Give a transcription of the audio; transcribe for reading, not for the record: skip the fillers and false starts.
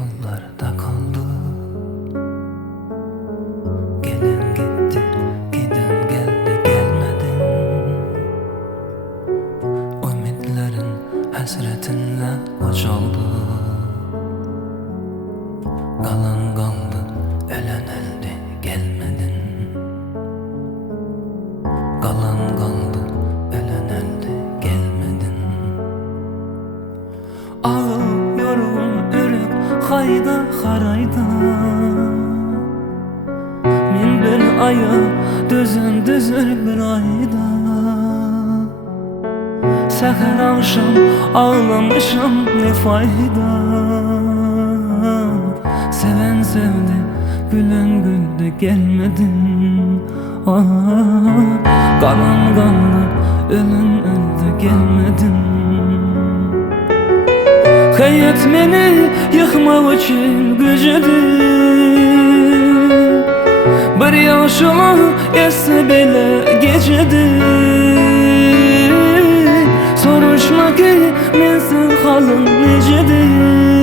yollarda kaldı. Gelen gitti, giden geldi, gelmedin. Ümitlerin hasretinle uçaldı. Kalan kaldı, ölen öldü, gelmedin. Kalan kaldı, ölen öldü, gelmedin. Ağlıyorum ürük hayda harayda. Min bir aya düzür bir ayda. Seher akşam ağlamışam ne fayda. Seven sevdi, gülen güldü, gelmedin. Kalan kaldı, ölen öldü, gelmedin. Hayat beni yıkmak için gücüdür. Bir yaşıma esse bile gecedir. Soruşma ki men sen halın necedir.